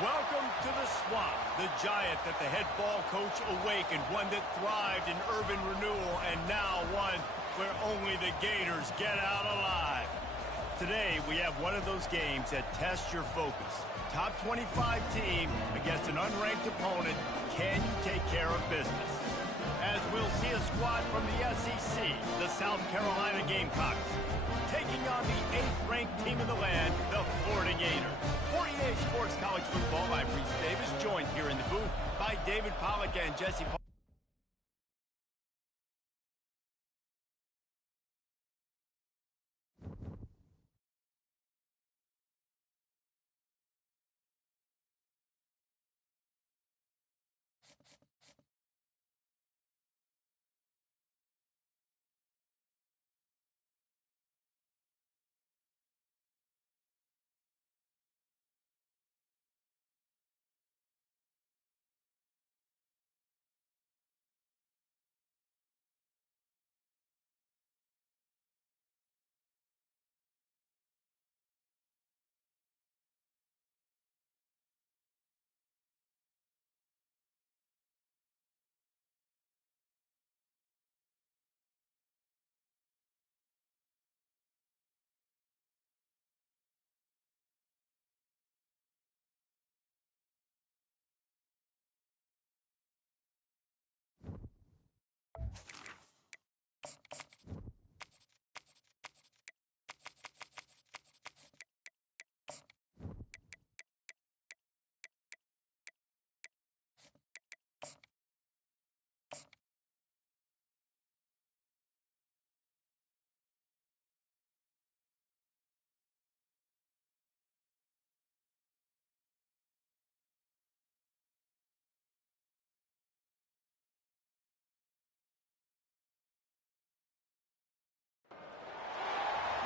Welcome to the Swamp, the giant that the head ball coach awakened, one that thrived in urban renewal, and now one where only the Gators get out alive. Today, we have one of those games that tests your focus. Top 25 team against an unranked opponent. Can you take care of business? As we'll see a squad from the SEC, the South Carolina Gamecocks, taking on the 8th-ranked team in the land, the Florida Gators. For EA Sports College Football, I'm Reese Davis, joined here in the booth by David Pollack and Jesse Paul.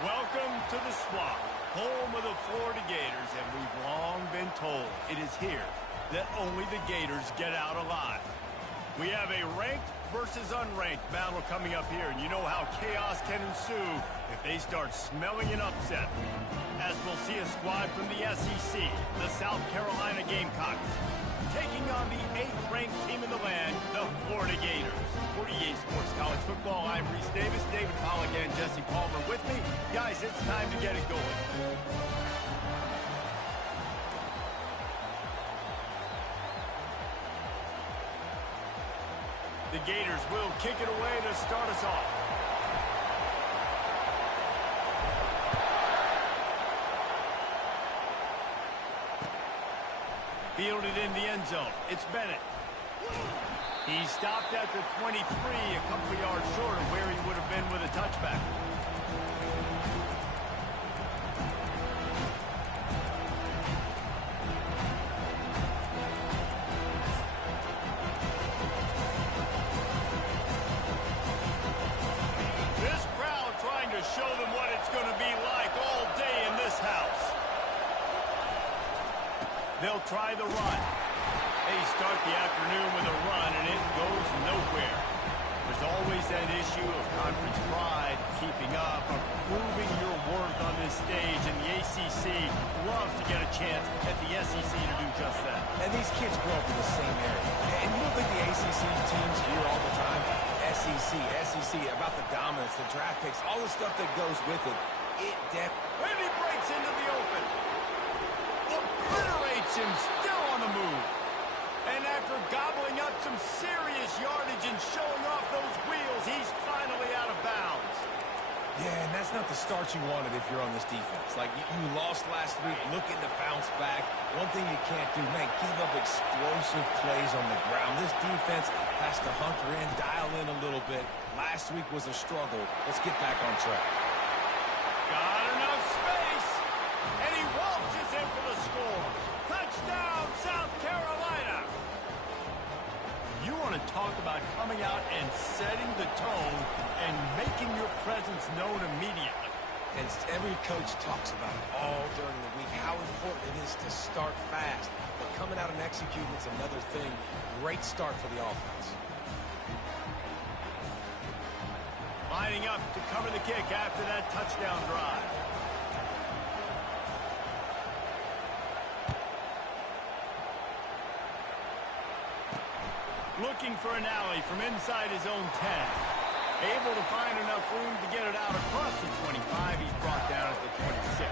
Welcome to the Swamp, home of the Florida Gators, and we've long been told it is here that only the Gators get out alive. We have a ranked versus unranked battle coming up here, and you know how chaos can ensue if they start smelling an upset. As we'll see a squad from the SEC, the South Carolina Gamecocks, taking on the 8th-ranked team in the land, the Florida Gators. For EA Sports College Football, I'm Reese Davis, David Pollack, and Jesse Palmer with me. Guys, it's time to get it going. The Gators will kick it away to start us off. Fielded in the end zone. It's Bennett. He stopped at the 23, a couple of yards short of where he would have been with a touchback. This crowd trying to show them what it's going to be like all day in this house. They'll try the run. They start the afternoon with a run, and it goes nowhere. There's always that issue of conference pride, keeping up, or proving your worth on this stage, and the ACC loves to get a chance at the SEC to do just that. And these kids grow up in the same area. And you don't think the ACC teams hear all the time, SEC, about the dominance, the draft picks, all the stuff that goes with it. And he breaks into the open. Obliterates him, still on the move. And after gobbling up some serious yardage and showing off those wheels, he's finally out of bounds. Yeah, and that's not the start you wanted if you're on this defense. Like, you lost last week, looking to bounce back. One thing you can't do, man, give up explosive plays on the ground. This defense has to hunker in, dial in a little bit. Last week was a struggle. Let's get back on track. Got enough space, and he waltzes in for the score. Touchdown, South Carolina. You want to talk about coming out and setting the tone and making your presence known immediately. And every coach talks about it all during the week, how important it is to start fast. But coming out and executing is another thing. Great start for the offense. Lining up to cover the kick after that touchdown drive. Looking for an alley from inside his own 10. Able to find enough room to get it out across the 25. He's brought down at the 26.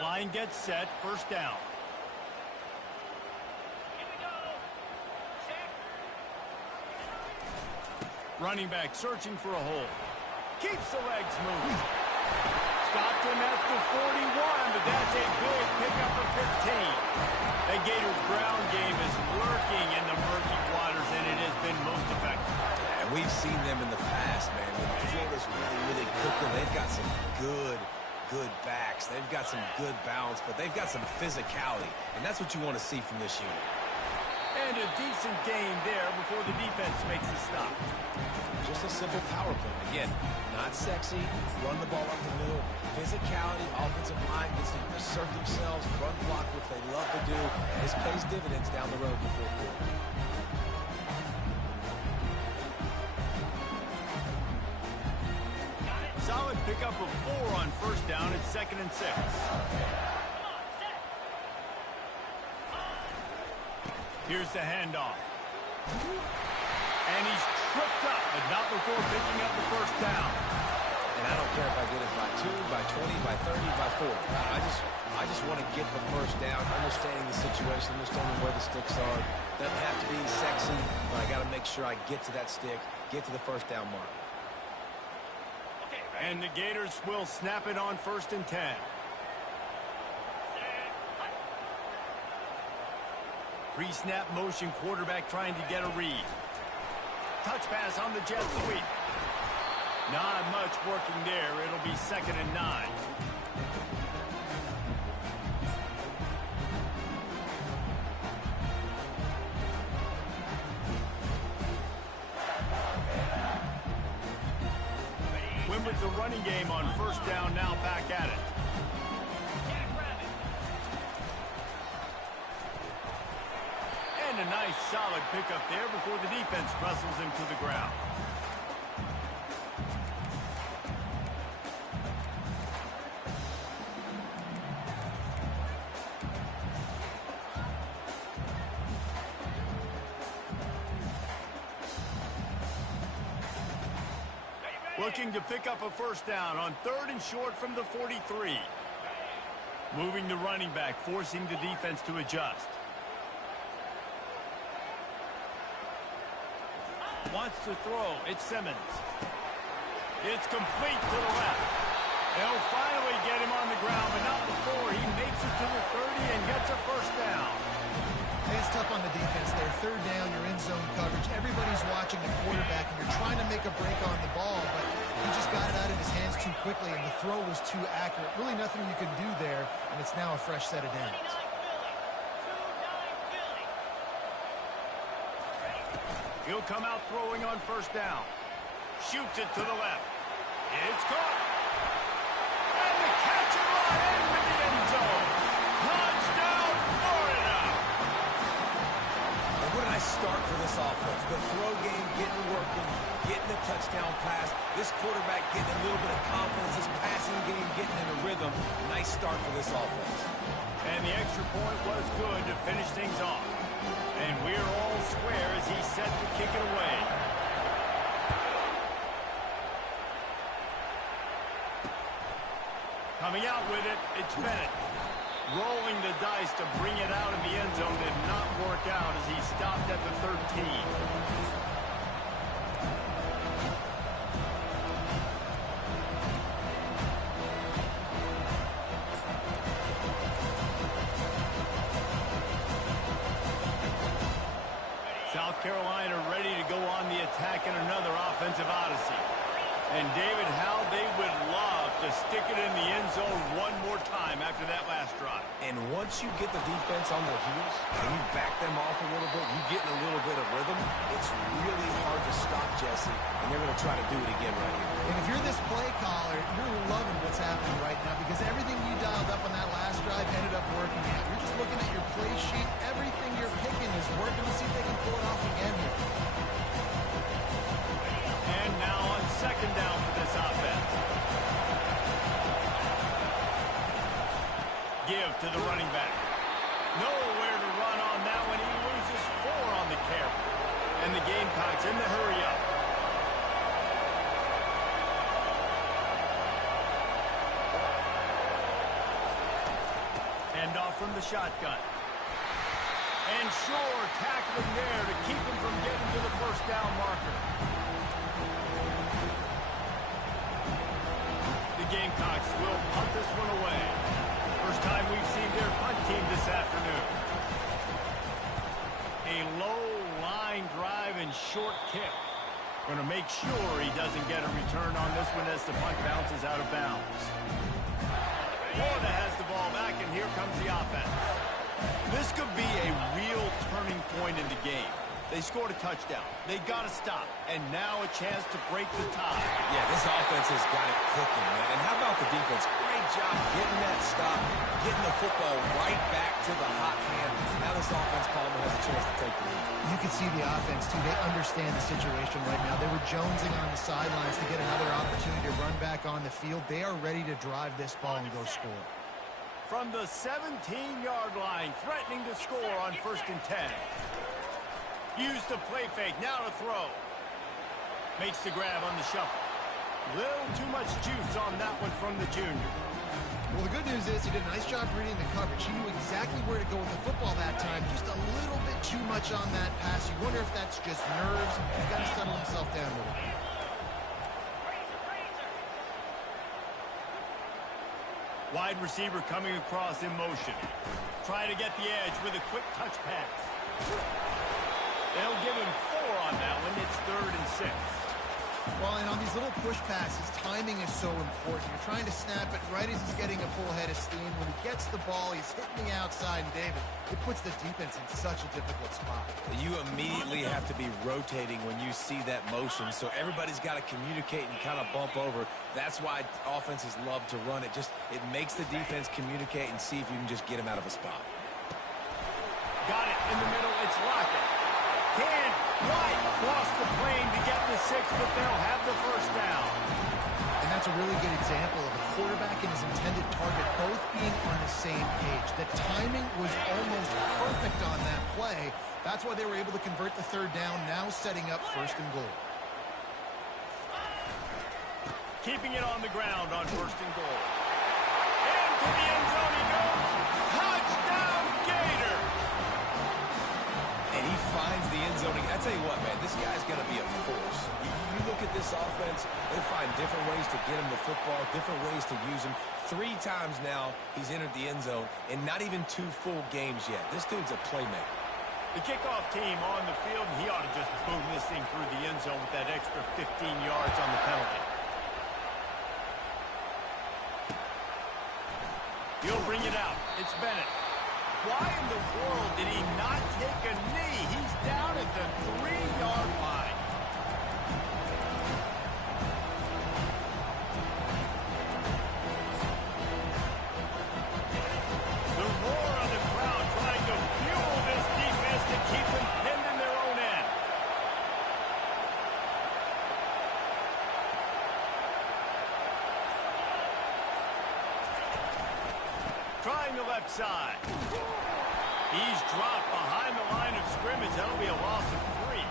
Line gets set, first down. Here we go. Check. Running back searching for a hole. Keeps the legs moving. Stopped him at the 41, but that's a big pickup of 15. The Gators' ground game is lurking in the murky waters, and it has been most effective. And we've seen them in the past, man. When Florida's really cooking, they've got some good backs. They've got some good balance, but they've got some physicality, and that's what you want to see from this unit. And a decent gain there before the defense makes a stop. Just a simple power play. Again, not sexy, run the ball up the middle, physicality, offensive line gets to assert themselves, run block, which they love to do. This pays dividends down the road in the fourth quarter. Solid pickup of 4 on first down. It's 2nd and 6. Here's the handoff. And he's tripped up, but not before picking up the first down. And I don't care if I get it by 2, by 20, by 30, by 40. I just want to get the first down, understanding the situation, understanding where the sticks are. Doesn't have to be sexy, but I got to make sure I get to that stick, get to the first down mark. And the Gators will snap it on 1st and 10. Pre-snap motion, quarterback trying to get a read. Touch pass on the jet sweep. Not much working there. It'll be 2nd and 9. Win with the running game on first down, now back at it. And a nice solid pickup there before the defense wrestles him to the ground. Looking to pick up a first down on 3rd and short from the 43. Moving the running back, forcing the defense to adjust. Wants to throw. It's Simmons. It's complete to the left. They'll finally get him on the ground, but not before he makes it to the 30 and gets a first down. It's tough on the defense there. 3rd down, you're in zone coverage. Everybody's watching the quarterback, and you're trying to make a break on the ball, but he just got it out of his hands too quickly, and the throw was too accurate. Really nothing you can do there, and it's now a fresh set of downs. He'll come out throwing on first down. Shoots it to the left. It's caught. And the catch and run into the end zone. Touchdown, Florida! And what a nice start for this offense. The throw game getting working, getting the touchdown pass. This quarterback getting a little bit of confidence. This passing game getting in a rhythm. Nice start for this offense. And the extra point was good to finish things off. And we're all square as he's set to kick it away. Coming out with it, it's Bennett. Rolling the dice to bring it out of the end zone did not work out as he stopped at the 13. South Carolina ready to go on the attack in another offensive odyssey. And David, how they would love to stick it in the end zone one more time after that last drive. And once you get the defense on their heels and you back them off a little bit, you get in a little bit of rhythm, it's really hard to stop Jesse, and they're going to try to do it again right here. And if you're this play caller, you're loving what's happening right now because everything you dialed up on that last drive ended up working out. You're just looking at your play sheet. Everything you're picking is working. Let's see if they can give to the running back. Nowhere to run on that one. He loses 4 on the carry. And the Gamecocks in the hurry up. Hand off from the shotgun. And Shore tackling there to keep him from getting to the first down marker. The Gamecocks will punt this one away. First time we've seen their punt team this afternoon. A low line drive and short kick. Going to make sure he doesn't get a return on this one as the punt bounces out of bounds. Florida has the ball back, and here comes the offense. This could be a real turning point in the game. They scored a touchdown. They got to stop. And now a chance to break the tie. Yeah, this offense has got it cooking, man. And how about the defense? Great job getting that stop, getting the football right back to the hot hand. Now this offense, Palmer, has a chance to take the lead. You can see the offense, too. They understand the situation right now. They were jonesing on the sidelines to get another opportunity to run back on the field. They are ready to drive this ball and go score. From the 17-yard line, threatening to score on 1st and 10. Use the play fake, now to throw. Makes the grab on the shuffle. Little too much juice on that one from the junior. Well, the good news is he did a nice job reading the coverage. He knew exactly where to go with the football that time. Just a little bit too much on that pass. You wonder if that's just nerves. He's got to settle himself down a little bit. Wide receiver coming across in motion. Try to get the edge with a quick touch pass. They'll give him 4 on that one. It's 3rd and 6. Well, and on these little push passes, timing is so important. You're trying to snap it right as he's getting a full head of steam. When he gets the ball, he's hitting the outside, and David, it puts the defense in such a difficult spot. You immediately have to be rotating when you see that motion, so everybody's got to communicate and kind of bump over. That's why offenses love to run it. It makes the defense communicate and see if you can just get him out of a spot. Got it in the middle. It's Lockett. Can White cross the plane to get the 6, but they'll have the first down. And that's a really good example of a quarterback and his intended target both being on the same page. The timing was almost perfect on that play. That's why they were able to convert the 3rd down, now setting up 1st and goal. Keeping it on the ground on 1st and goal. Into the end zone he goes. Touchdown, Gator! And he finds the end zone. I tell you what, man, this guy's going to be a force. You look at this offense, they find different ways to get him the football, different ways to use him. 3 times now he's entered the end zone, and not even 2 full games yet. This dude's a playmaker. The kickoff team on the field, and he ought to just boom this thing through the end zone with that extra 15 yards on the penalty. He'll bring it out. It's Bennett. Why in the world did he not take a knee? He's down at the 3-yard line. The roar of the crowd trying to fuel this defense to keep them pinned in their own end. Trying the left side. He's dropped behind the line of scrimmage. That'll be a loss of 3.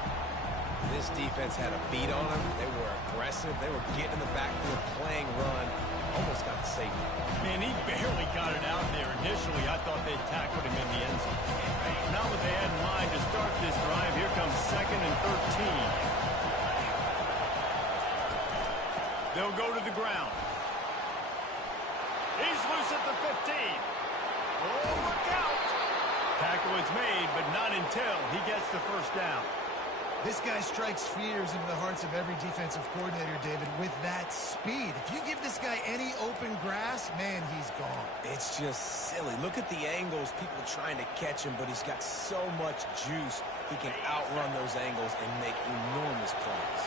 This defense had a beat on him. They were aggressive. They were getting in the backfield, playing run. Almost got the safety. Man, he barely got it out there. Initially, I thought they'd tackled him in the end zone. Now what they had in mind to start this drive, here comes 2nd and 13. They'll go to the ground. He's loose at the 15. Oh, look out! Tackle is made, but not until he gets the first down. This guy strikes fears into the hearts of every defensive coordinator, David, with that speed. If you give this guy any open grass, man, he's gone. It's just silly. Look at the angles, people trying to catch him, but he's got so much juice. He can outrun those angles and make enormous plays.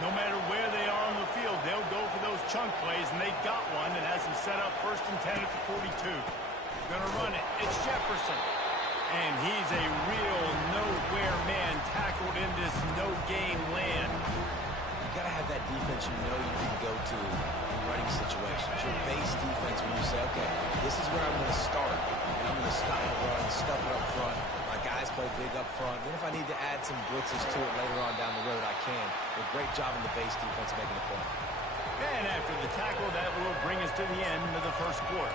No matter where they are on the field, they'll go for those chunk plays, and they got one that has them set up 1st and 10 at the 42. Gonna run it. It's Jefferson. And he's a real nowhere man tackled in this no-gain land. You got to have that defense you know you can go to in running situations. Your base defense when you say, okay, this is where I'm going to start. And I'm going to stop the run, stuff it up front. My guys play big up front. Then if I need to add some blitzes to it later on down the road, I can. But great job in the base defense making a play. And after the tackle, that will bring us to the end of the first quarter.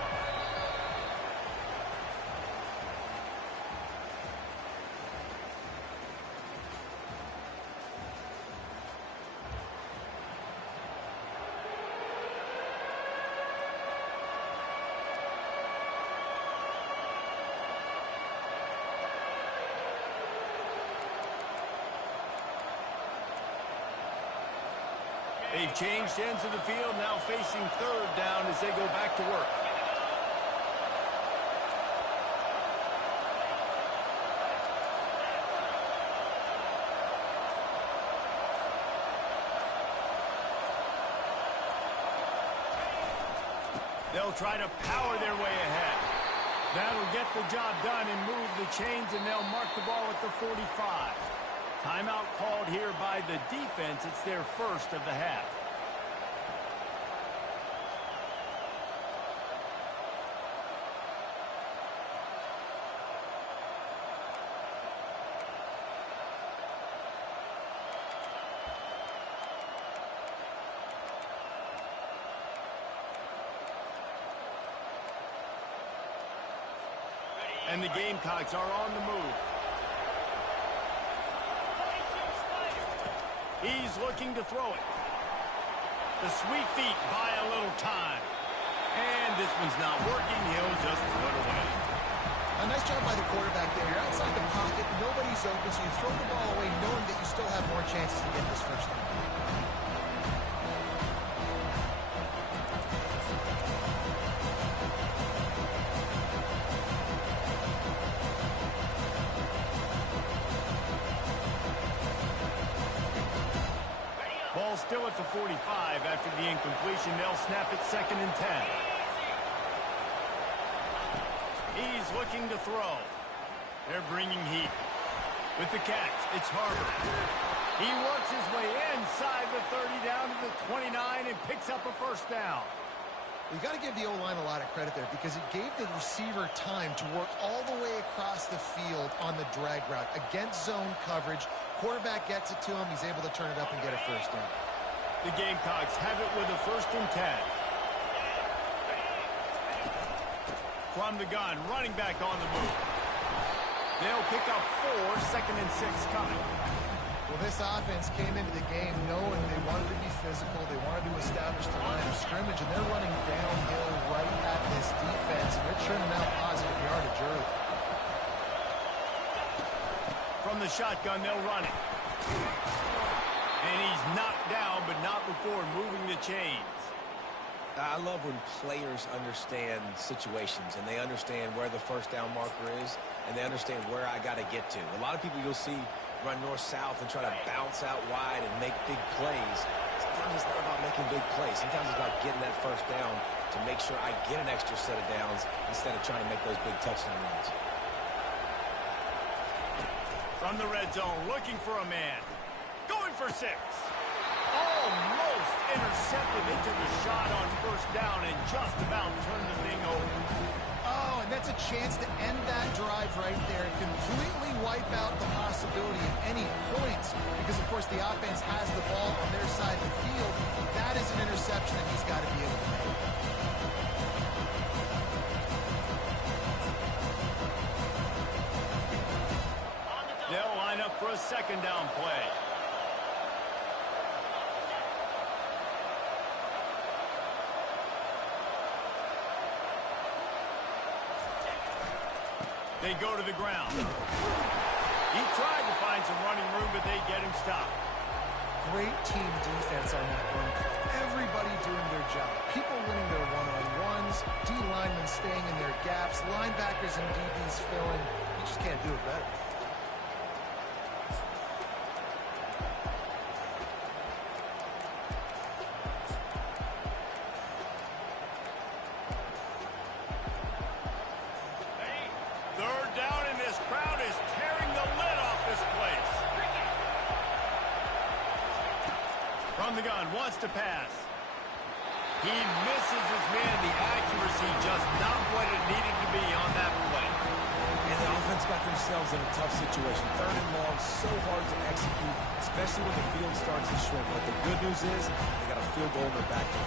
They've changed ends of the field, now facing third down as they go back to work. They'll try to power their way ahead. That'll get the job done and move the chains, and they'll mark the ball at the 45. Timeout called here by the defense. It's their first of the half. And the Gamecocks are on the move. He's looking to throw it. The sweet feet buy a little time. And this one's not working. He'll just throw it away. A nice job by the quarterback there. You're outside the pocket. Nobody's open, so you throw the ball away knowing that you still have more chances to get this first down. Ball still at the 45 after the incompletion. They'll snap it 2nd and 10. He's looking to throw. They're bringing heat. With the catch, it's Harper. He works his way inside the 30 down to the 29 and picks up a first down. You got to give the O-line a lot of credit there because it gave the receiver time to work all the way across the field on the drag route against zone coverage. Quarterback gets it to him. He's able to turn it up and get a first down. The Gamecocks have it with a 1st and 10. From the gun, running back on the move. They'll pick up 4, 2nd and 6 coming. Well, this offense came into the game knowing they wanted to be physical. They wanted to establish the line of scrimmage, and they're running downhill right at this defense. And they're turning out positive yardage early. From the shotgun, they'll run it. And he's knocked down, but not before moving the chains. I love when players understand situations and they understand where the first down marker is and they understand where I got to get to. A lot of people you'll see run north-south and try to bounce out wide and make big plays. Sometimes it's not about making big plays. Sometimes it's about getting that first down to make sure I get an extra set of downs instead of trying to make those big touchdown runs. From the red zone, looking for a man. Going for 6. Almost intercepted into the shot on first down and just about turned the thing over. Oh, and that's a chance to end that drive right there. Completely wipe out the possibility of any points because, of course, the offense has the ball on their side of the field. That is an interception that he's got to be able to make. They'll line up for a 2nd down play. They go to the ground. He tried to find some running room, but they get him stopped. Great team defense on that run. Everybody doing their job. People winning their one-on-ones, D-linemen staying in their gaps, linebackers and DBs filling. You just can't do it better. From the gun, wants to pass. He misses his man. The accuracy just not what it just got themselves in a tough situation. Third and long, so hard to execute, especially when the field starts to shrink. But the good news is they got a field goal in their back door.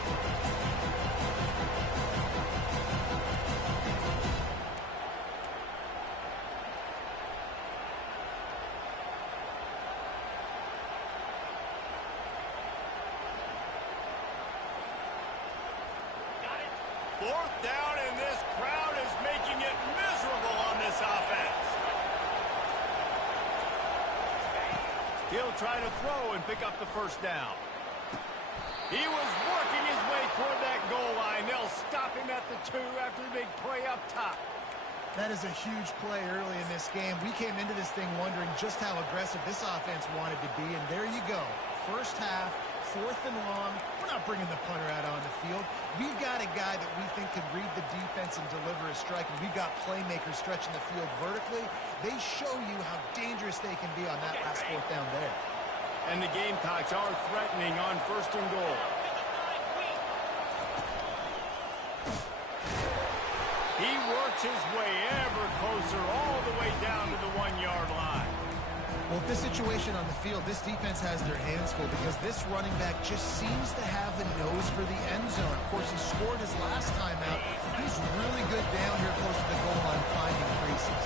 Fourth down, and this crowd is making it miserable on this offense. He'll try to throw and pick up the first down. He was working his way toward that goal line. They'll stop him at the 2 after the big play up top. That is a huge play early in this game. We came into this thing wondering just how aggressive this offense wanted to be, and there you go. First half, 4th and long. We're not bringing the punter out on the field. We've got a guy that we think can read the defense and deliver a strike, and we've got playmakers stretching the field vertically. They show you how dangerous they can be on that last 4th down there. And the Gamecocks are threatening on 1st and goal. He works his way ever closer all the way down to the 1-yard line. Well, this situation on the field, this defense has their hands full because this running back just seems to have the nose for the end zone. Of course, he scored his last time out. He's really good down here close to the goal line finding creases.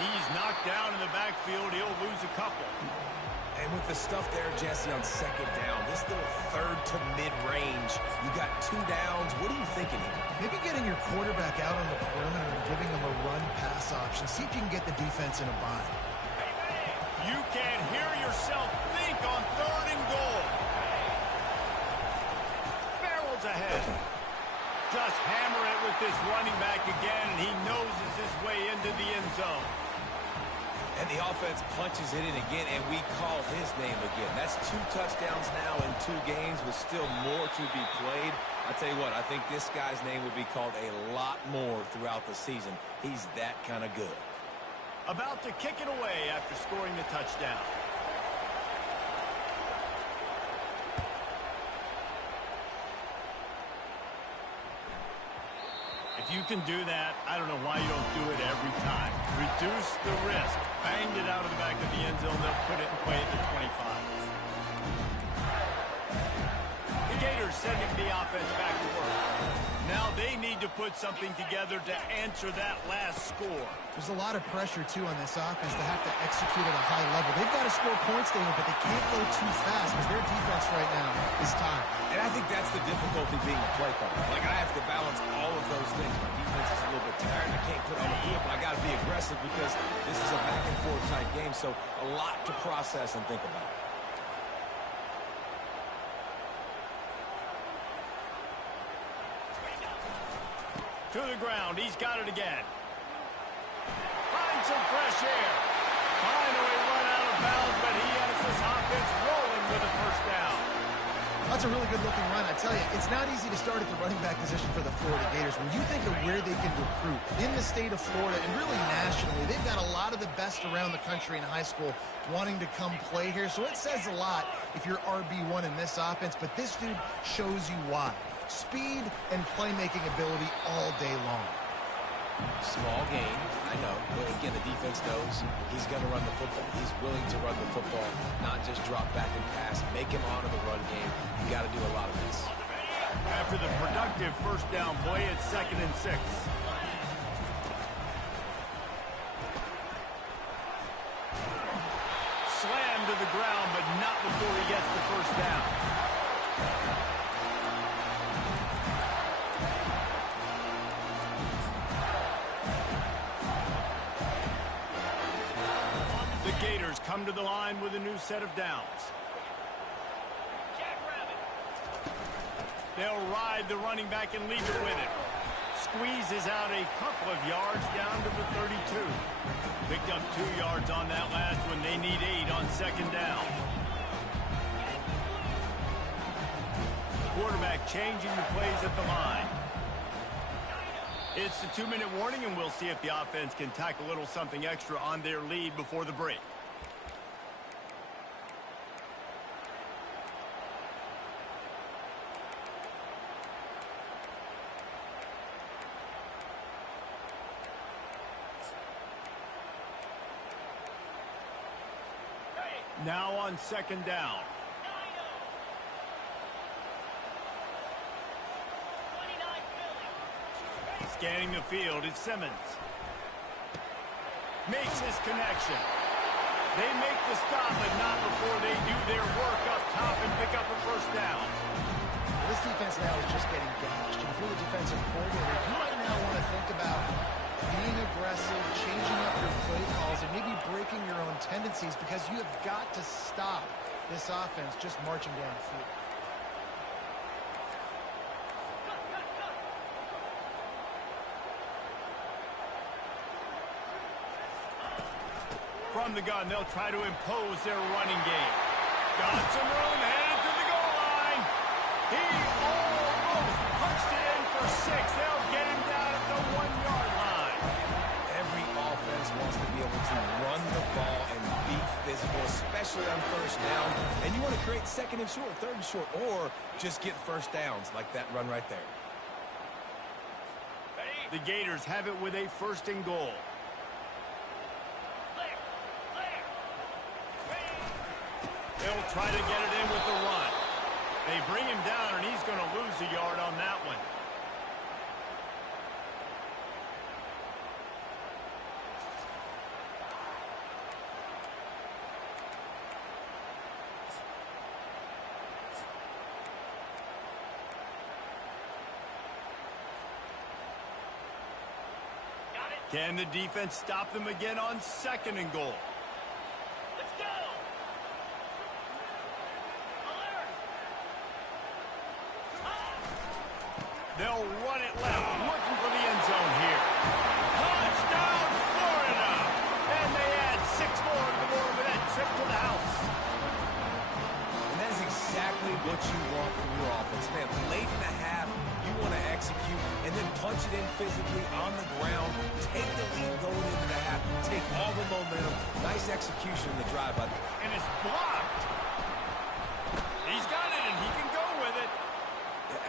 He's knocked down in the backfield. He'll lose a couple. And with the stuff there, Jesse, on 2nd down, this little 3rd to mid-range, you got 2 downs. What are you thinking here? Maybe getting your quarterback out on the perimeter and giving him a run-pass option. See if you can get the defense in a bind. You can hear yourself think on 3rd and goal. Barrels ahead. Just hammer it with this running back again, and he noses his way into the end zone. And the offense punches it in again, and we call his name again. That's 2 touchdowns now in 2 games with still more to be played. I tell you what, I think this guy's name will be called a lot more throughout the season. He's that kind of good. About to kick it away after scoring the touchdown. If you can do that, I don't know why you don't do it every time. Reduce the risk. Banged it out of the back of the end zone. They'll put it in play at the 25. The Gators sending the offense back to work. Now they need to put something together to answer that last score. There's a lot of pressure, too, on this offense to have to execute at a high level. They've got to score points, David, but they can't go too fast because their defense right now is tired. And I think that's the difficulty being a play caller. Like, I have to balance all of those things. My defense is a little bit tired. I can't put on the field, but I got to be aggressive because this is a back-and-forth type game, so a lot to process and think about. To the ground. He's got it again. Find some fresh air. Finally run out of bounds, but he has this offense rolling with a first down. That's a really good-looking run. I tell you, it's not easy to start at the running back position for the Florida Gators. When you think of where they can recruit in the state of Florida and really nationally, they've got a lot of the best around the country in high school wanting to come play here. So it says a lot if you're RB1 in this offense, but this dude shows you why. Speed and playmaking ability all day long. Small game, I know, but again, the defense knows he's going to run the football. He's willing to run the football, not just drop back and pass, make him honor the run game. You got to do a lot of this. After the productive first down play, it's 2nd and 6. Slammed to the ground, but not before he gets the first down. The Gators come to the line with a new set of downs. They'll ride the running back and leave it with it. Squeezes out a couple of yards down to the 32. Picked up 2 yards on that last one. They need 8 on 2nd down. Quarterback changing the plays at the line. It's the 2-minute warning, and we'll see if the offense can tack a little something extra on their lead before the break. Now on second down. Scanning the field, it's Simmons. Makes his connection. They make the stop, but not before they do their work up top and pick up a first down. This defense now is just getting gashed. If you're the defensive coordinator, you might now want to think about being aggressive, changing up your play calls, and maybe breaking your own tendencies, because you have got to stop this offense just marching down the field. From the gun, they'll try to impose their running game. Got some room, headed to the goal line. He almost punched it in for 6. They'll get him down at the 1-yard line. Every offense wants to be able to run the ball and be physical, especially on first down. And you want to create second and short, third and short, or just get first downs like that run right there. The Gators have it with a first and goal. They'll try to get it in with the run. They bring him down, and he's going to lose a yard on that one. Can the defense stop them again on second and goal? Let's go! They'll run it left, looking for the end zone here. Touchdown, Florida! And they add 6 more to the board with that trip to the house. And that is exactly what you want from your offense. Man, late in the half, you want to execute and then punch it in physically on the ground. Take the lead going into the half. Take all the momentum. Nice execution in the drive. And it's blocked. He's got it, and he can go with it.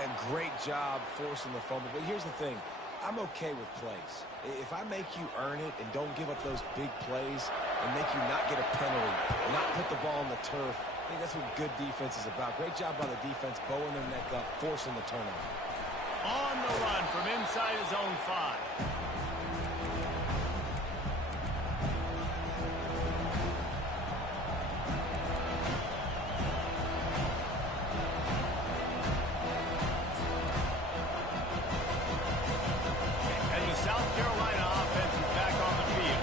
A great job forcing the fumble. But here's the thing. I'm okay with plays. If I make you earn it and don't give up those big plays and make you not get a penalty, not put the ball on the turf, I think that's what good defense is about. Great job by the defense, bowing their neck up, forcing the turnover. On the run from inside his own 5. And the South Carolina offense is back on the field.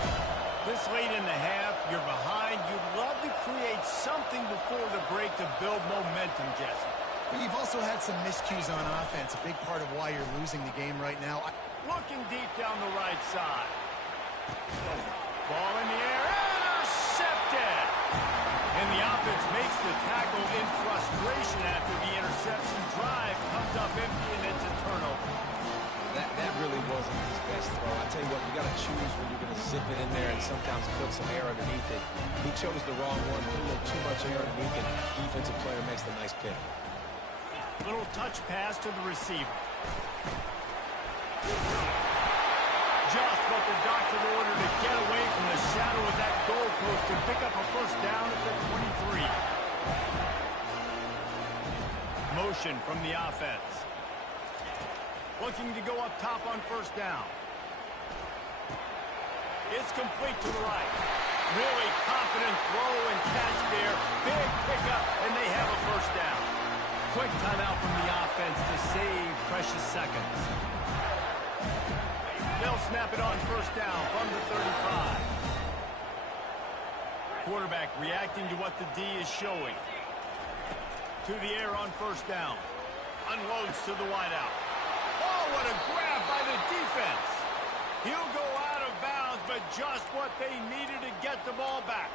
This late in the half, you're behind. You'd love to create something before the break to build momentum, Jesse. But you've also had some miscues on offense, a big part of why you're losing the game right now. Looking deep down the right side. Ball in the air, intercepted! And the offense makes the tackle in frustration after the interception. Drive comes up empty, and it's a turnover. That really wasn't his best throw. I tell you what, you got to choose when you're going to zip it in there and sometimes put some air underneath it. He chose the wrong one, put a little too much air underneath it. Defensive player makes the nice pick. Little touch pass to the receiver. Just what the doctor ordered to get away from the shadow of that goalpost and pick up a first down at the 23. Motion from the offense. Looking to go up top on first down. It's complete to the right. Really confident throw and catch there. Big pickup, and they have a first down. Quick timeout from the offense to save precious seconds. They'll snap it on first down from the 35. Quarterback reacting to what the D is showing. To the air on first down. Unloads to the wideout. Oh, what a grab by the defense. He'll go out of bounds, but just what they needed to get the ball back.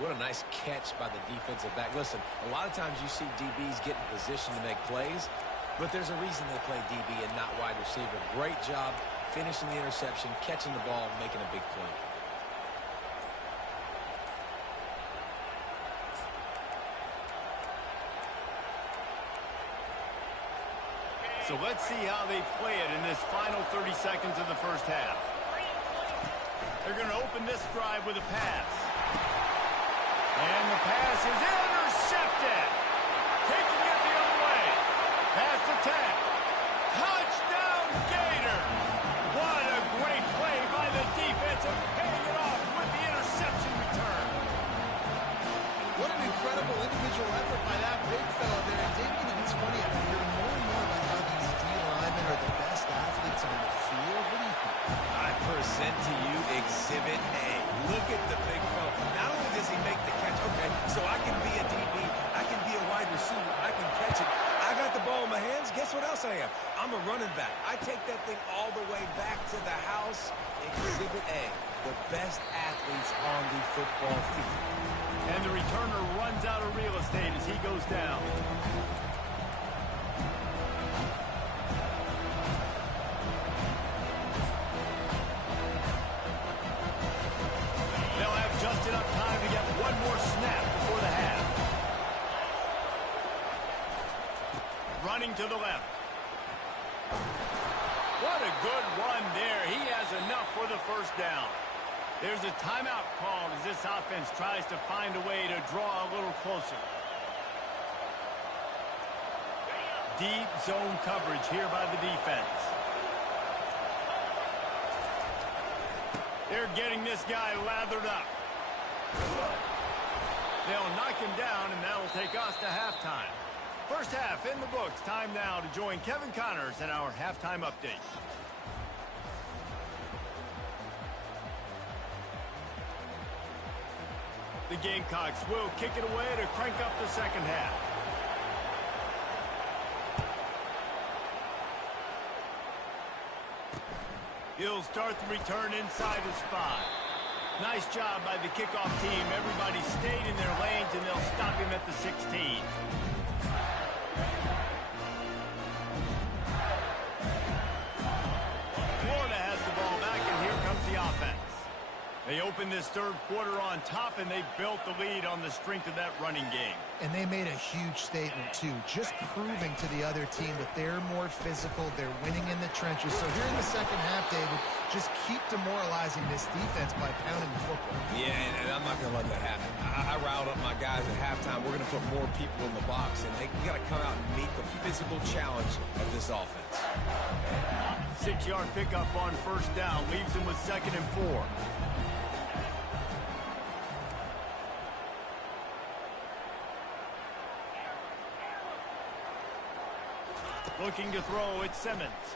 What a nice catch by the defensive back. Listen, a lot of times you see DBs get in position to make plays, but there's a reason they play DB and not wide receiver. Great job finishing the interception, catching the ball, making a big play. So let's see how they play it in this final 30 seconds of the first half. They're going to open this drive with a pass. And the pass is intercepted. Taking it the other way. Pass to 10. Touchdown, Gators! What a great play by the defense and paying it off with the interception return. What an incredible individual effort by that big fellow there. And Damien, it's funny, I'm hearing more and more about how these D linemen are the best athletes on the field. What do you think? I present to you Exhibit A. Look at the big fella. Not only does he make the catch, okay, so I can be a DB, I can be a wide receiver, I can catch it. I got the ball in my hands. Guess what else I am? I'm a running back. I take that thing all the way back to the house. Exhibit A, the best athletes on the football field. And the returner runs out of real estate as he goes down. They'll have just enough time to get one more snap before the half. Running to the left. What a good run there. He has enough for the first down. There's a timeout called as this offense tries to find a way to draw a little closer. Deep zone coverage here by the defense. They're getting this guy lathered up. They'll knock him down, and that'll take us to halftime. First half in the books. Time now to join Kevin Connors in our halftime update. The Gamecocks will kick it away to crank up the second half. He'll start the return inside his 5. Nice job by the kickoff team. Everybody stayed in their lanes, and they'll stop him at the 16. Florida has the ball back, and here comes the offense. They opened this third quarter on top, and they built the lead on the strength of that running game. And they made a huge statement, too, just proving to the other team that they're more physical, they're winning in the trenches. So here in the second half, David, just keep demoralizing this defense by pounding the football. Yeah, and I'm not going to let that happen. I riled up my guys at halftime. We're going to put more people in the box, and they got to come out and meet the physical challenge of this offense. 6-yard pickup on first down leaves them with 2nd and 4. Looking to throw, it's Simmons.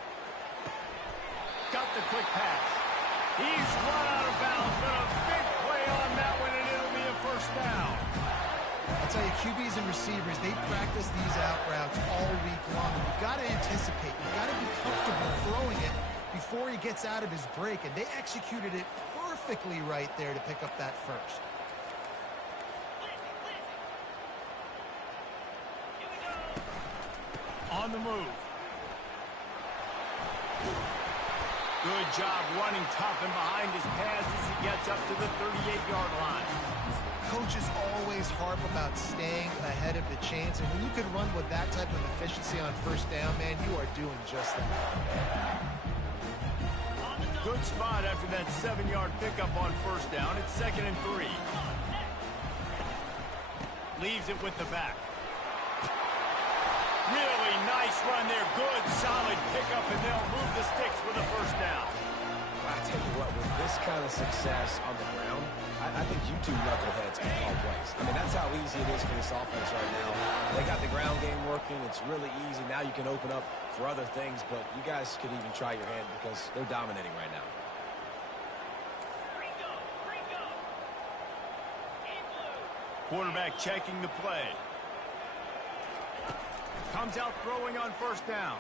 Got the quick pass. He's run out of bounds, but a big play on that one, and it'll be a first down. I'll tell you, QBs and receivers, they practice these out routes all week long. You've got to anticipate. You've got to be comfortable throwing it before he gets out of his break, and they executed it perfectly right there to pick up that first. On the move. Good job running tough and behind his pads as he gets up to the 38-yard line. Coaches always harp about staying ahead of the chains, and when you can run with that type of efficiency on first down, man, you are doing just that. Good spot after that 7-yard pickup on first down. It's 2nd and 3. Leaves it with the back. Really nice run there. Good, solid pickup, and they'll move the sticks with a first down. I tell you what, with this kind of success on the ground, I think you two knuckleheads can call plays. I mean, that's how easy it is for this offense right now. They got the ground game working. It's really easy. Now you can open up for other things, but you guys could even try your hand because they're dominating right now. Quarterback checking the play. Comes out throwing on first down.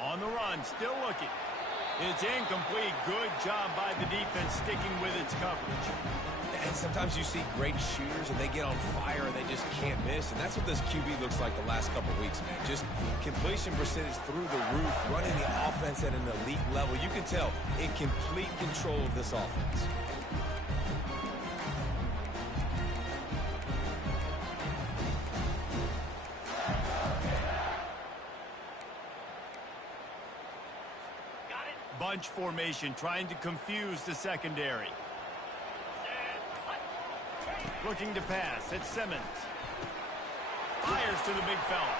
On the run, still looking. It's incomplete. Good job by the defense sticking with its coverage. And sometimes you see great shooters and they get on fire and they just can't miss. And that's what this QB looks like the last couple weeks, man. Just completion percentage through the roof, running the offense at an elite level. You can tell in complete control of this offense. Bunch formation trying to confuse the secondary. Looking to pass. It's Simmons. Fires to the big fella.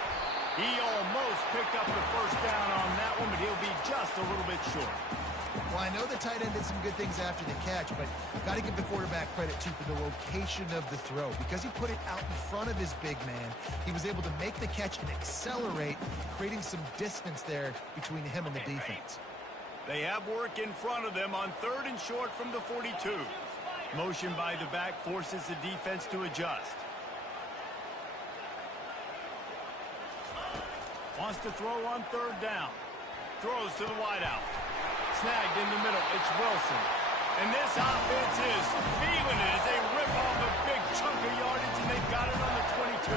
He almost picked up the first down on that one, but he'll be just a little bit short. Well, I know the tight end did some good things after the catch, but got to give the quarterback credit, too, for the location of the throw. Because he put it out in front of his big man, he was able to make the catch and accelerate, creating some distance there between him and the defense. They have work in front of them on 3rd and short from the 42. Motion by the back forces the defense to adjust. Wants to throw on 3rd down. Throws to the wideout. Snagged in the middle. It's Wilson. And this offense is feeling it as they rip off a big chunk of yardage, and they've got it on the 22.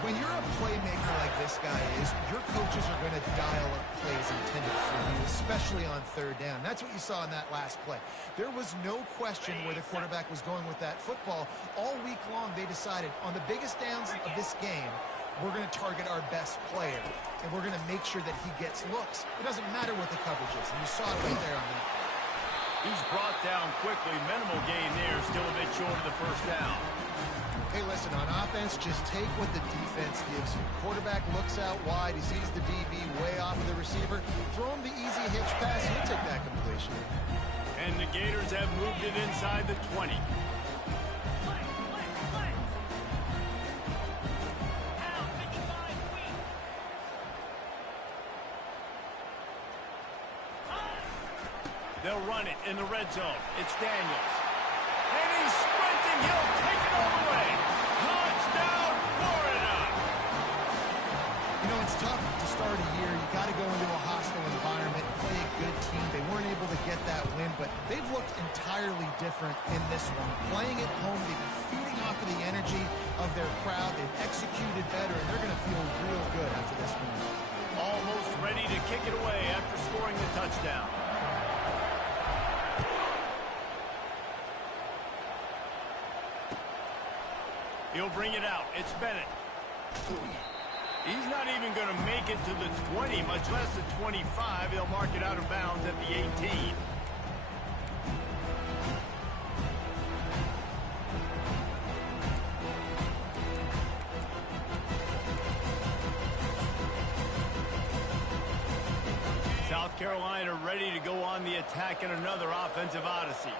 When you're a playmaker like this guy is, your coaches are going to dial up plays intended for you, especially on 3rd down. That's what you saw in that last play. There was no question where the quarterback was going with that football. All week long, they decided on the biggest downs of this game, we're going to target our best player, and we're going to make sure that he gets looks. It doesn't matter what the coverage is, and you saw it right there on that. He's brought down quickly. Minimal gain there, still a bit short of the first down. Hey, listen, on offense, just take what the defense gives you. Quarterback looks out wide. He sees the DB way off of the receiver. Throw him the easy hitch pass. He'll take that completion. And the Gators have moved it inside the 20. They'll run it in the red zone. It's Daniels. And he's sprinting. He'll take it all the way. Touchdown, Florida! You know, it's tough to start a year. You got to go into a hostile environment, play a good team. They weren't able to get that win, but they've looked entirely different in this one. Playing at home, they've been feeding off of the energy of their crowd. They've executed better, and they're going to feel real good after this one. Almost ready to kick it away after scoring the touchdown. He'll bring it out. It's Bennett. He's not even going to make it to the 20, much less the 25. They'll mark it out of bounds at the 18. South Carolina ready to go on the attack in another offensive odyssey.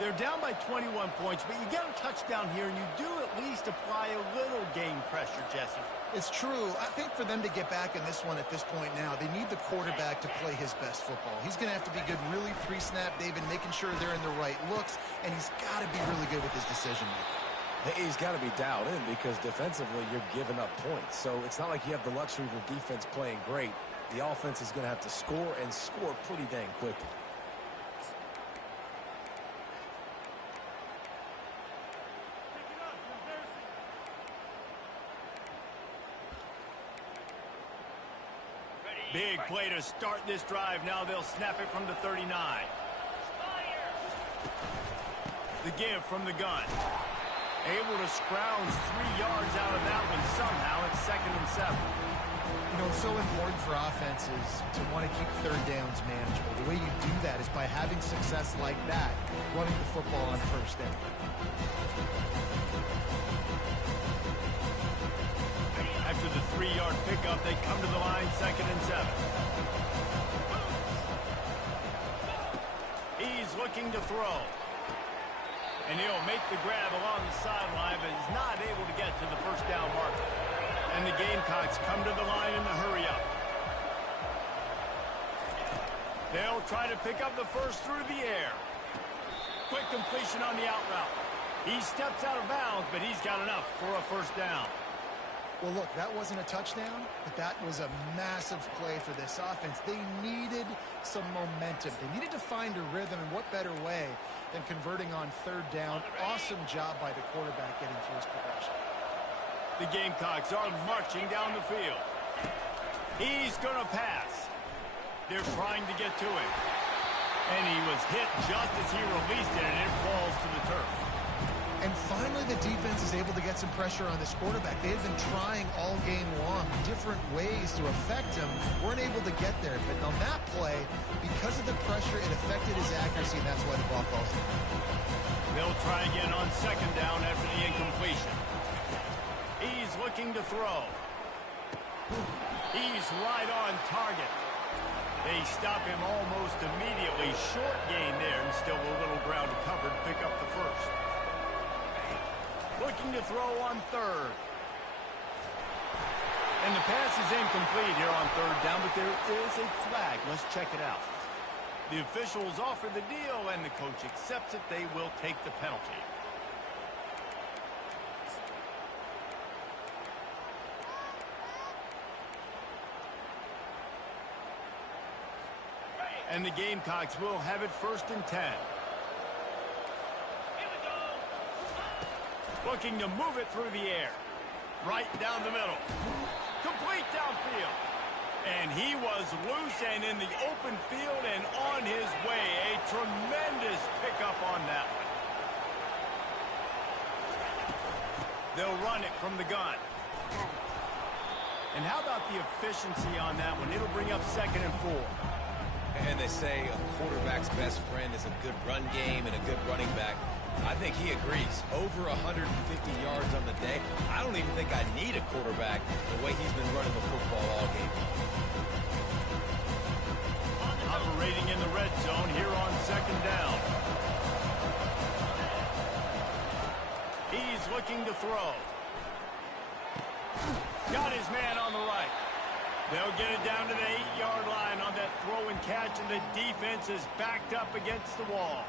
They're down by 21 points, but you get a touchdown here, and you do at least apply a little game pressure, Jesse. It's true. I think for them to get back in this one at this point now, they need the quarterback to play his best football. He's going to have to be good really pre-snap, David, making sure they're in the right looks, and he's got to be really good with his decision-making. He's got to be dialed in because defensively you're giving up points. So it's not like you have the luxury of the defense playing great. The offense is going to have to score and score pretty dang quickly. Big play to start this drive. Now they'll snap it from the 39. The give from the gun. Able to scrounge 3 yards out of that one somehow. It's 2nd and 7. You know, it's so important for offenses to want to keep 3rd downs manageable. The way you do that is by having success like that, running the football on 1st down. After the 3-yard pickup, they come to the line, 2nd and 7. He's looking to throw. And he'll make the grab along the sideline, but he's not able to get to the 1st down marker. And the Gamecocks come to the line in the hurry-up. They'll try to pick up the first through the air. Quick completion on the out route. He steps out of bounds, but he's got enough for a 1st down. Well, look, that wasn't a touchdown, but that was a massive play for this offense. They needed some momentum. They needed to find a rhythm, and what better way than converting on 3rd down. Awesome job by the quarterback getting through his progression. The Gamecocks are marching down the field. He's going to pass. They're trying to get to him. And he was hit just as he released it, and it falls to the turf. And finally, the defense is able to get some pressure on this quarterback. They had been trying all game long different ways to affect him. Weren't able to get there. But on that play, because of the pressure, it affected his accuracy, and that's why the ball falls down. They'll try again on second down after the incompletion. He's looking to throw. He's right on target. They stop him almost immediately. Short gain there, and still a little ground to cover to pick up the first. Looking to throw on third. And the pass is incomplete here on third down, but there is a flag. Let's check it out. The officials offer the deal, and the coach accepts it. They will take the penalty. And the Gamecocks will have it 1st and 10. Looking to move it through the air. Right down the middle. Complete downfield. And he was loose and in the open field and on his way. A tremendous pickup on that one. They'll run it from the gun. And how about the efficiency on that one? It'll bring up 2nd and 4. And they say a quarterback's best friend is a good run game and a good running back. I think he agrees. Over 150 yards on the day. I don't even think I need a quarterback the way he's been running the football all game. Operating in the red zone here on 2nd down. He's looking to throw. Got his man on the right. They'll get it down to the 8-yard line on that throw and catch, and the defense is backed up against the wall.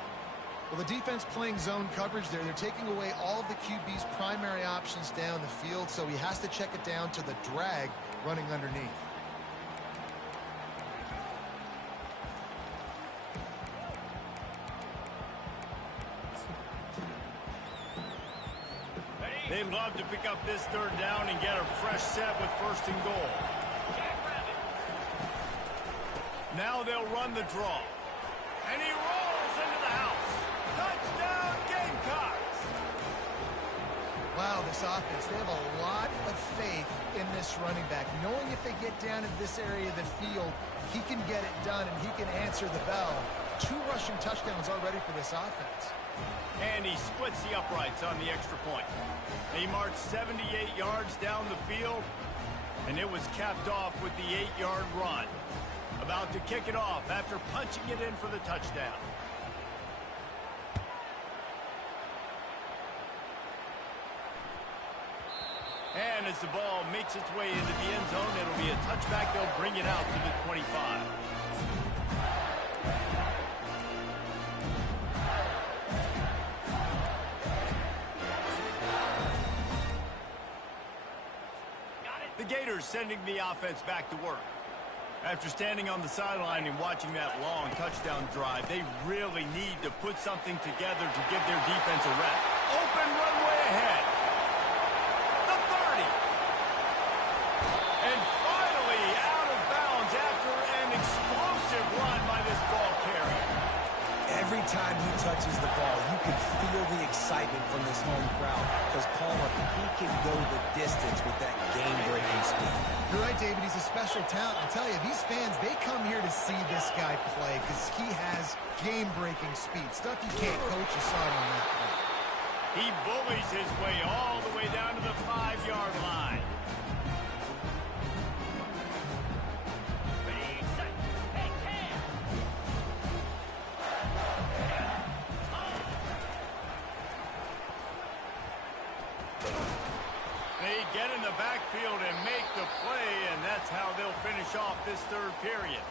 Well, the defense playing zone coverage there. They're taking away all of the QB's primary options down the field, so he has to check it down to the drag running underneath. They'd love to pick up this 3rd down and get a fresh set with 1st and goal. Now they'll run the draw. And he rolls into the house. Touchdown, Gamecocks! Wow, this offense, they have a lot of faith in this running back. Knowing if they get down into this area of the field, he can get it done and he can answer the bell. 2 rushing touchdowns already for this offense. And he splits the uprights on the extra point. He marched 78 yards down the field, and it was capped off with the 8-yard run. About to kick it off after punching it in for the touchdown. And as the ball makes its way into the end zone, it'll be a touchback. They'll bring it out to the 25. The Gators sending the offense back to work. After standing on the sideline and watching that long touchdown drive, they really need to put something together to give their defense a rest. Open runway ahead. The 30. And finally out of bounds after an explosive run by this ball carrier. Every time he touches the ball, you can feel the excitement from this home crowd. Because Palmer, he can go the distance with that game-breaking speed. You're right, David. He's a special talent. I'll tell you, these fans, they come here to see this guy play because he has game-breaking speed. Stuff you can't coach. You saw it on that play. He bullies his way all the way down to the 5-yard line. They get in the backfield and make the play, and that's how they'll finish off this 3rd period.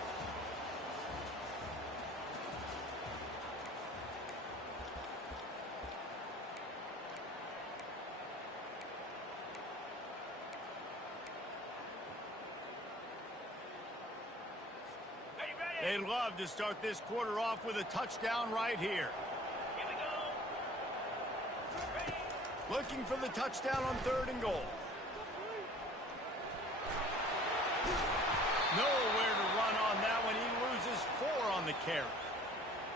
They'd love to start this quarter off with a touchdown right here. Looking for the touchdown on 3rd and goal. Nowhere to run on that one. He loses 4 on the carry.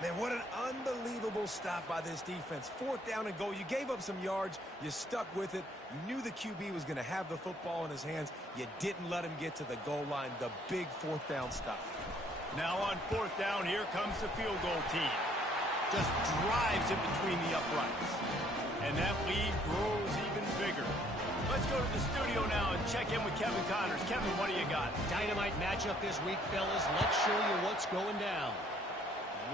Man, what an unbelievable stop by this defense. 4th down and goal. You gave up some yards. You stuck with it. You knew the QB was going to have the football in his hands. You didn't let him get to the goal line. The big 4th down stop. Now on 4th down, here comes the field goal team. Just drives it between the uprights. And that lead grows even bigger. Let's go to the studio now and check in with Kevin Connors. Kevin, what do you got? Dynamite matchup this week, fellas. Let's show you what's going down.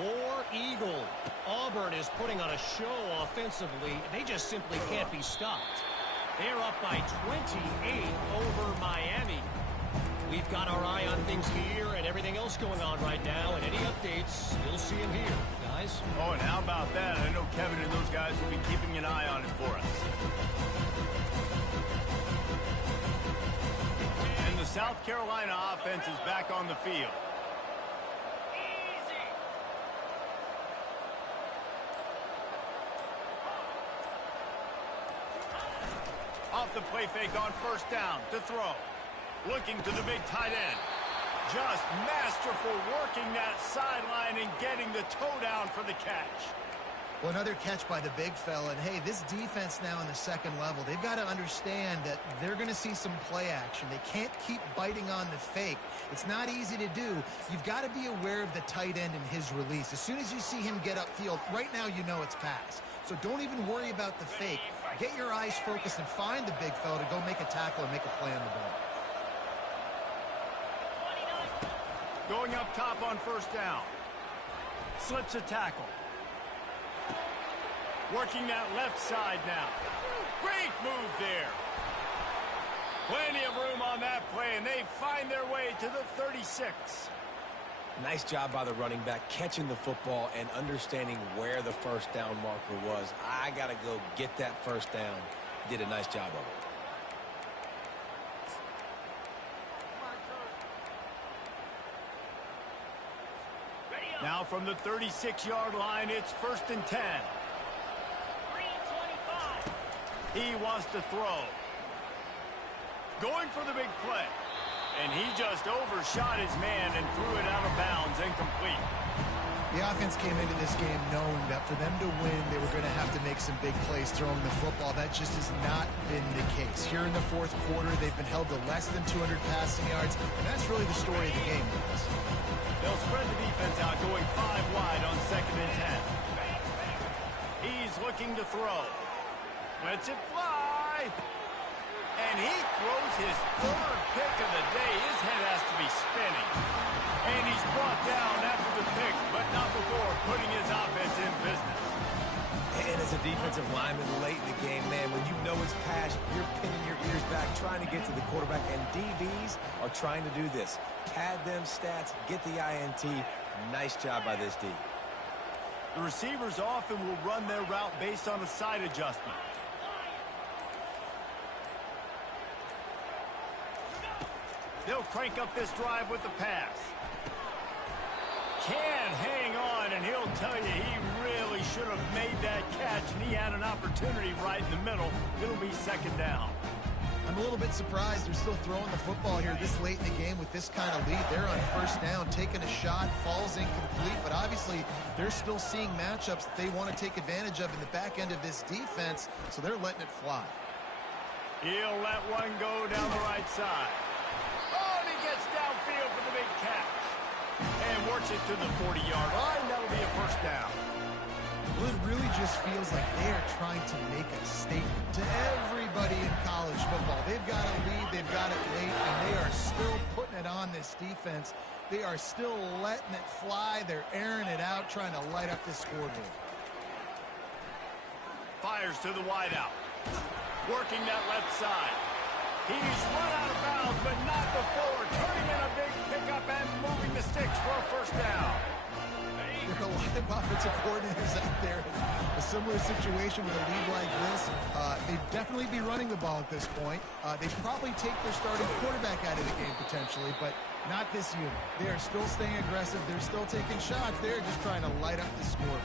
War Eagle. Auburn is putting on a show offensively. They just simply can't be stopped. They're up by 28 over Miami. We've got our eye on things here and everything else going on right now, and any updates, you'll see them here, guys. Oh, and how about that? I know Kevin and those guys will be keeping an eye on it for us. And the South Carolina offense is back on the field. Off the play fake on 1st down to throw. Looking to the big tight end. Just masterful working that sideline and getting the toe down for the catch. Well, another catch by the big fella. And, hey, this defense now in the 2nd level, they've got to understand that they're going to see some play action. They can't keep biting on the fake. It's not easy to do. You've got to be aware of the tight end and his release. As soon as you see him get upfield, right now you know it's pass. So don't even worry about the fake. Get your eyes focused and find the big fella to go make a tackle and make a play on the ball. Going up top on 1st down. Slips a tackle. Working that left side now. Great move there. Plenty of room on that play, and they find their way to the 36. Nice job by the running back, catching the football and understanding where the 1st down marker was. I got to go get that 1st down. Did a nice job of it. Now from the 36-yard line, it's 1st and 10. 325. He wants to throw. Going for the big play. And he just overshot his man and threw it out of bounds, incomplete. The offense came into this game knowing that for them to win, they were going to have to make some big plays throwing the football. That just has not been the case. Here in the 4th quarter, they've been held to less than 200 passing yards, and that's really the story of the game. They'll spread the defense out, going 5 wide on 2nd and 10. He's looking to throw. Lets it fly. And he throws his 3rd pick of the day. His head has to be spinning. And he's brought down after the pick, but not before putting his offense in business. And as a defensive lineman late in the game, man, when you know it's pass, you're pinning your ears back, trying to get to the quarterback, and DBs are trying to do this. Pad them stats, get the INT. Nice job by this D. The receivers often will run their route based on a side adjustment. They'll crank up this drive with the pass. Can't hang on, and he'll tell you he really should have made that catch, and he had an opportunity right in the middle. It'll be 2nd down. I'm a little bit surprised they're still throwing the football here this late in the game with this kind of lead. They're on 1st down, taking a shot, falls incomplete, but obviously they're still seeing matchups that they want to take advantage of in the back end of this defense, so they're letting it fly. He'll let one go down the right side. Oh, and he gets downfield for the big catch. And works it to the 40-yard line. That'll be a 1st down. Well, it really just feels like they are trying to make a statement to everybody in college football. They've got a lead, they've got it late, and they are still putting it on this defense. They are still letting it fly. They're airing it out, trying to light up this scoreboard. Fires to the wideout. Working that left side. He's run out of bounds, but not before. Turning in a big pickup and moving the sticks for a 1st down. There are a lot of offensive coordinators out there in a similar situation with a lead like this. They'd definitely be running the ball at this point. They'd probably take their starting quarterback out of the game potentially, but not this unit. They are still staying aggressive. They're still taking shots. They're just trying to light up the scoreboard.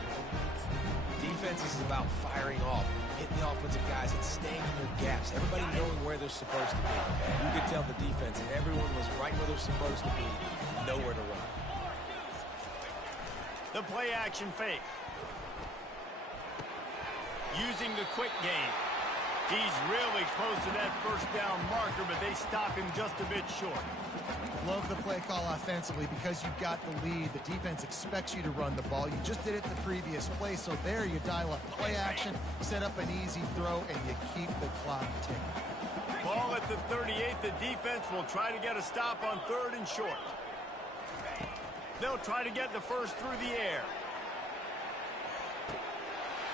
Defense is about firing off, hitting the offensive guys, and staying in their gaps. Everybody knowing where they're supposed to be. You could tell the defense, everyone was right where they're supposed to be, nowhere to run. The play action fake. Using the quick game. He's really close to that first down marker, but they stop him just a bit short. Love the play call offensively because you've got the lead. The defense expects you to run the ball. You just did it the previous play, so there you dial up play action, set up an easy throw, and you keep the clock ticking. Ball at the 38. The defense will try to get a stop on 3rd and short. They'll try to get the first through the air.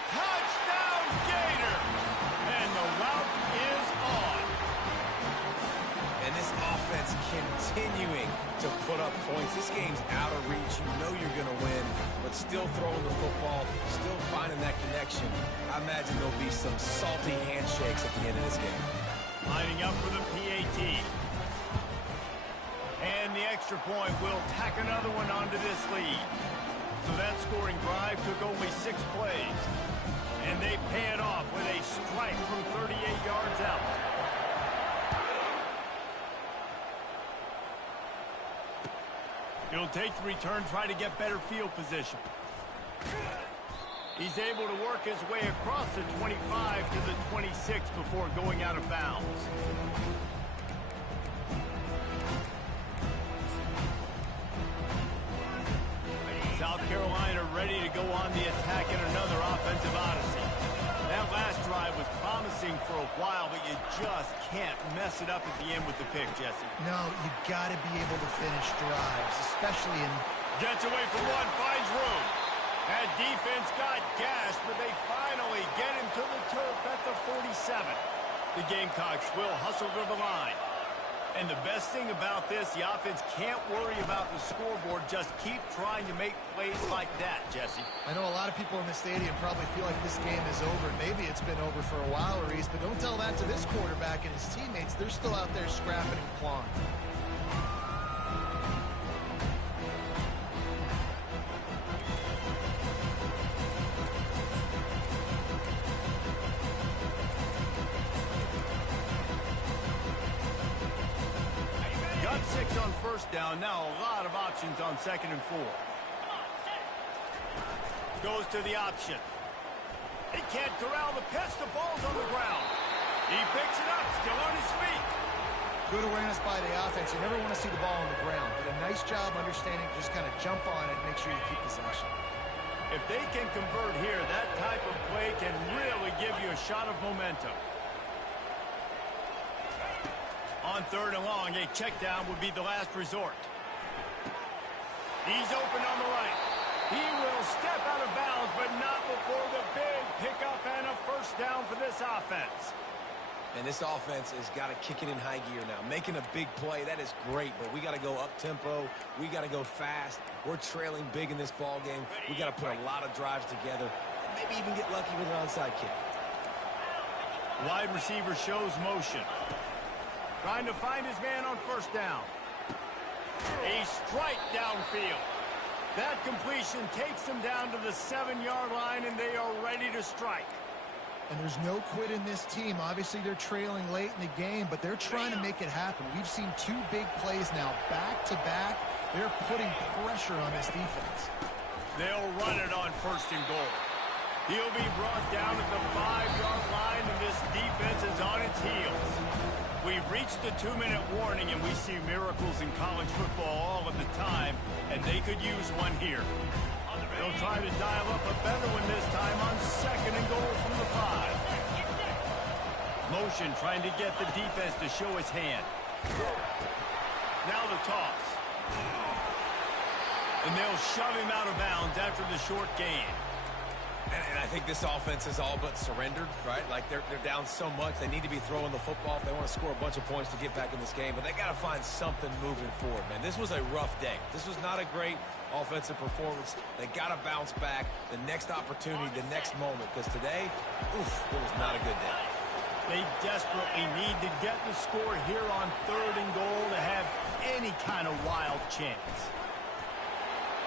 Touchdown, Gator! And the route is on. And this offense continuing to put up points. This game's out of reach. You know you're going to win, but still throwing the football, still finding that connection. I imagine there'll be some salty handshakes at the end of this game. Lining up for the PAT. And the extra point will tack another one onto this lead. So that scoring drive took only 6 plays. And they pay it off with a strike from 38 yards out. He'll take the return, try to get better field position. He's able to work his way across the 25 to the 26 before going out of bounds. South Carolina ready to go on the attack in another offensive odyssey. That last drive was promising for a while, but you just can't mess it up at the end with the pick, Jesse. No, you got to be able to finish drives, especially in... Gets away from one, finds room. That defense got gashed, but they finally get him to the turf at the 47. The Gamecocks will hustle to the line. And the best thing about this, the offense can't worry about the scoreboard. Just keep trying to make plays like that, Jesse. I know a lot of people in the stadium probably feel like this game is over. Maybe it's been over for a while, Reese, but don't tell that to this quarterback and his teammates. They're still out there scrapping and clawing. Got 6 on first down. Now a lot of options on 2nd and 4. Goes to the option. He can't corral the pitch. The ball's on the ground. He picks it up, still on his feet. Good awareness by the offense. You never want to see the ball on the ground. Did a nice job understanding to just kind of jump on it and make sure you keep possession. If they can convert here, that type of play can really give you a shot of momentum. On 3rd and long, a check down would be the last resort. He's open on the right. He will step out of bounds, but not before the big pickup and a first down for this offense. And this offense has got to kick it in high gear now. Making a big play, that is great, but we got to go up-tempo. We got to go fast. We're trailing big in this ball game. We got to put a lot of drives together and maybe even get lucky with an onside kick. Wide receiver shows motion. Trying to find his man on first down. A strike downfield. That completion takes them down to the 7-yard line, and they are ready to strike. And there's no quit in this team. Obviously, they're trailing late in the game, but they're trying to make it happen. We've seen 2 big plays now, back-to-back. They're putting pressure on this defense. They'll run it on 1st and goal. He'll be brought down at the 5-yard line, and this defense is on its heels. We've reached the 2-minute warning, and we see miracles in college football all of the time, and they could use one here. They'll try to dial up a better one this time on 2nd and goal from the 5. Motion trying to get the defense to show his hand. Now the toss. And they'll shove him out of bounds after the short gain. And I think this offense is all but surrendered, right? Like they're down so much. They need to be throwing the football if they want to score a bunch of points to get back in this game. But they got to find something moving forward, man. This was a rough day. This was not a great offensive performance. They got to bounce back the next opportunity, the next moment. Because today, it was not a good day. They desperately need to get the score here on 3rd and goal to have any kind of wild chance.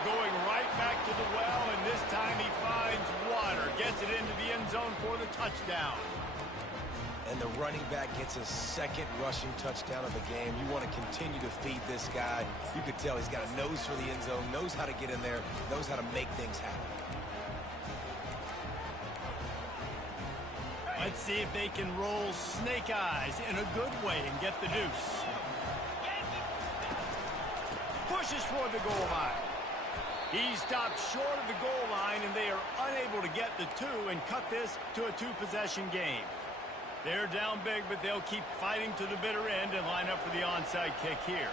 Going right back to the well, and this time he finds water. Gets it into the end zone for the touchdown. and the running back gets his second rushing touchdown of the game. You want to continue to feed this guy. You could tell he's got a nose for the end zone, knows how to get in there, knows how to make things happen. Let's see if they can roll snake eyes in a good way and get the deuce. Pushes for the goal line. He stopped short of the goal line, and they are unable to get the two and cut this to a two-possession game. They're down big, but they'll keep fighting to the bitter end and line up for the onside kick here.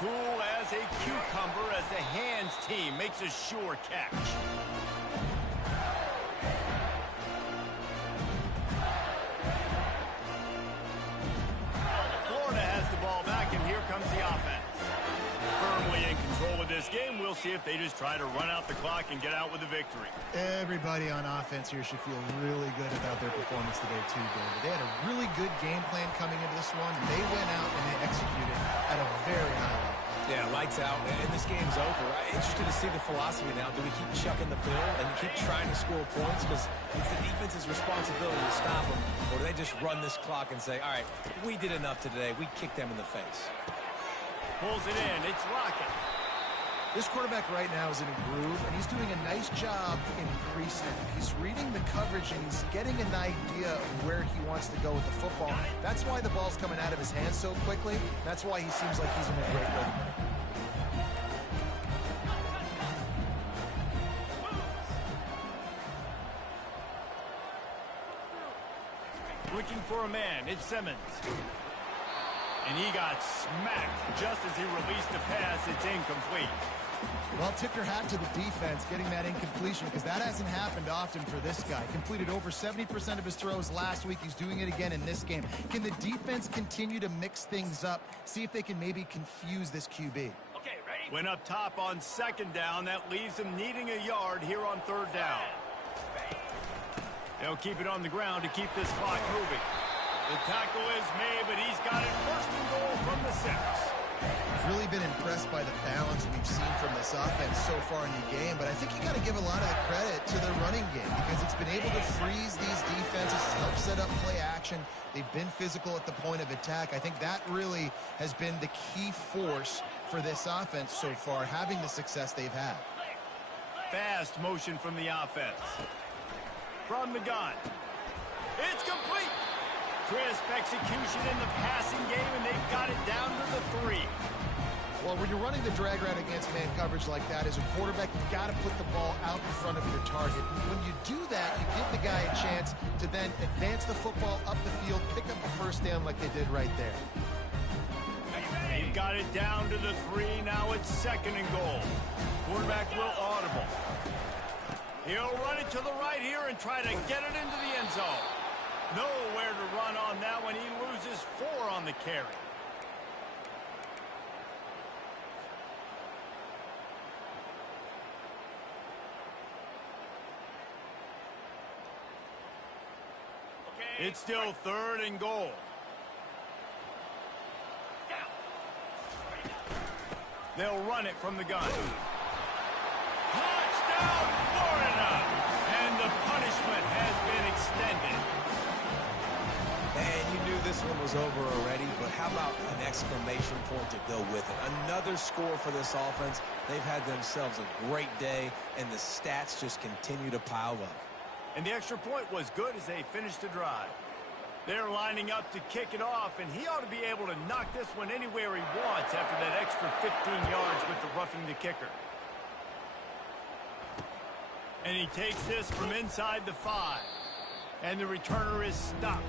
Cool as a cucumber as the hands team makes a sure catch. Florida has the ball back, and here comes the offense. Firmly in control of this game. We'll see if they just try to run out the clock and get out with a victory. Everybody on offense here should feel really good about their performance today, too, David. They had a really good game plan coming into this one. They went out and they executed at a very high level. Yeah, lights out, and this game's over. I'm interested to see the philosophy now. Do we keep chucking the pill and keep trying to score points because it's the defense's responsibility to stop them, or do they just run this clock and say, all right, we did enough today. We kicked them in the face. Pulls it in. It's Lockett. This quarterback right now is in a groove, and he's doing a nice job increasing it. He's reading the coverage, and he's getting an idea of where he wants to go with the football. That's why the ball's coming out of his hands so quickly. That's why he seems like he's in a great rhythm. Looking for a man. It's Simmons. And he got smacked just as he released the pass. It's incomplete. Well, tip your hat to the defense getting that incompletion because that hasn't happened often for this guy. Completed over 70% of his throws last week. He's doing it again in this game. Can the defense continue to mix things up? See if they can maybe confuse this QB. Okay, ready? Went up top on second down. That leaves him needing a yard here on third down. They'll keep it on the ground to keep this clock moving. The tackle is made, but he's got it first and goal from the 6. I've really been impressed by the balance we've seen from this offense so far in the game, but I think you got to give a lot of the credit to their running game because it's been able to freeze these defenses, help set up play action. They've been physical at the point of attack. I think that really has been the key force for this offense so far, having the success they've had. Fast motion from the offense. From the gun. It's complete. Crisp execution in the passing game, and they've got it down to the 3. Well, when you're running the drag route against man coverage like that, as a quarterback, you've got to put the ball out in front of your target. When you do that, you give the guy a chance to then advance the football up the field, pick up a first down like they did right there. They've got it down to the 3. Now it's second and goal. Quarterback will audible. He'll run it to the right here and try to get it into the end zone. Nowhere to run on that one. He loses 4 on the carry. Okay. It's still third and goal. They'll run it from the gun. Touchdown, Florida! And the punishment has been extended. And you knew this one was over already, but how about an exclamation point to go with it? Another score for this offense. They've had themselves a great day, and the stats just continue to pile up. And the extra point was good as they finished the drive. They're lining up to kick it off, and he ought to be able to knock this one anywhere he wants after that extra 15 yards with the roughing the kicker. And he takes this from inside the 5. And the returner is stopped.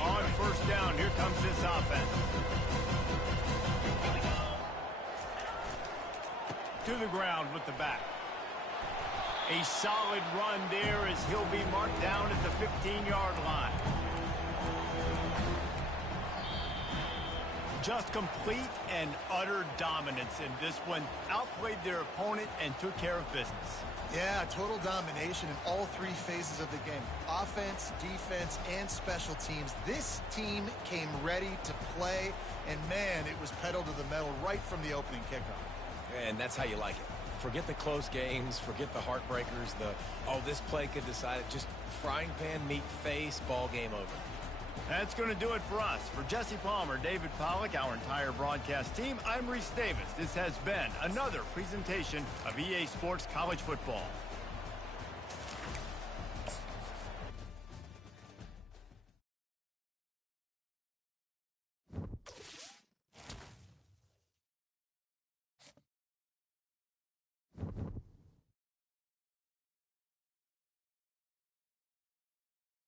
On first down, here comes this offense. To the ground with the back. A solid run there as he'll be marked down at the 15-yard line. Just complete and utter dominance in this one. Outplayed their opponent and took care of business. Yeah, total domination in all three phases of the game. Offense, defense, and special teams. This team came ready to play, and man, it was pedal to the metal right from the opening kickoff. And that's how you like it. Forget the close games, forget the heartbreakers, this play could decide it. Just frying pan, meat face, ball game over. That's going to do it for us. For Jesse Palmer, David Pollack, our entire broadcast team, I'm Reese Davis. This has been another presentation of EA Sports College Football.